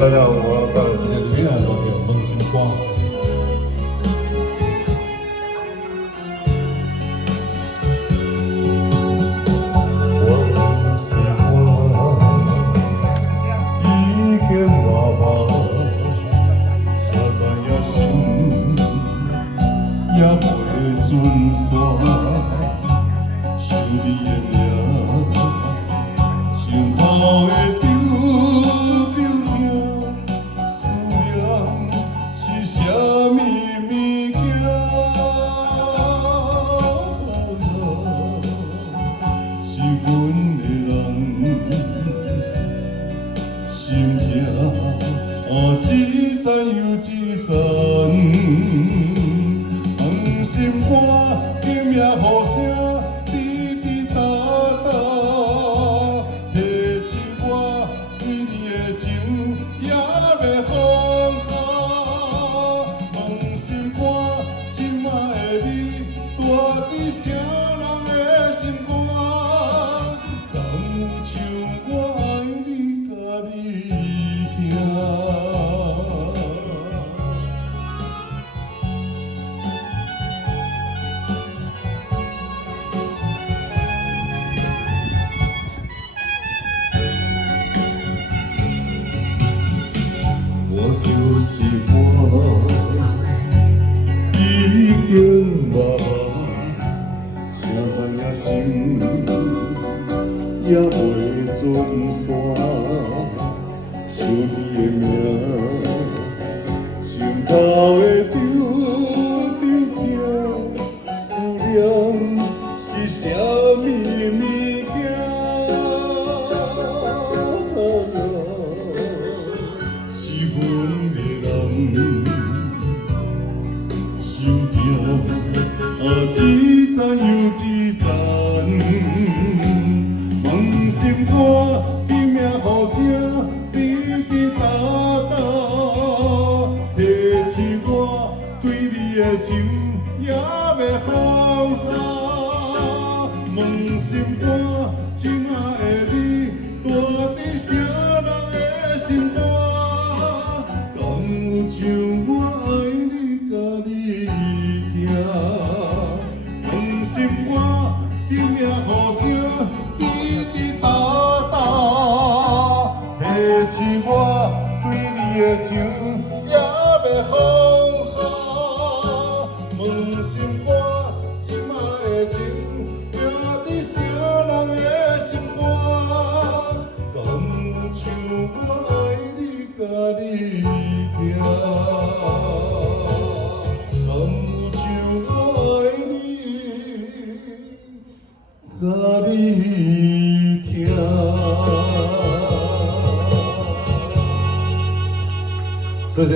大家好，我带来今天的恋爱作品《梦醒花》。我梦醒花，已经麻麻，谁知影心也袂准线，想你的名，心头的什么物件？是阮的人，心痛一层又一层。问心肝，今命雨声滴滴答答，提起我对你的情也要放下。今仔的你，住伫啥人的心肝？敢有像我爱你，甲你疼？我就是我。已经麻麻，谁知影心也袂准线，想你的名，心头的丢痛，思念是啥物物件？是阮的人。心痛一层又一层，问心肝，今命雨声滴滴答答，提起我对你的情也要放下。问心肝，今仔的你，住伫啥人的心肝？敢有像我爱你，甲你？问心肝，今命雨声滴滴答答，提起我对你的情也要放下。问心肝，今仔的情定伫啥人的心肝？敢有像我爱你，甲你疼？甲你疼，谢谢。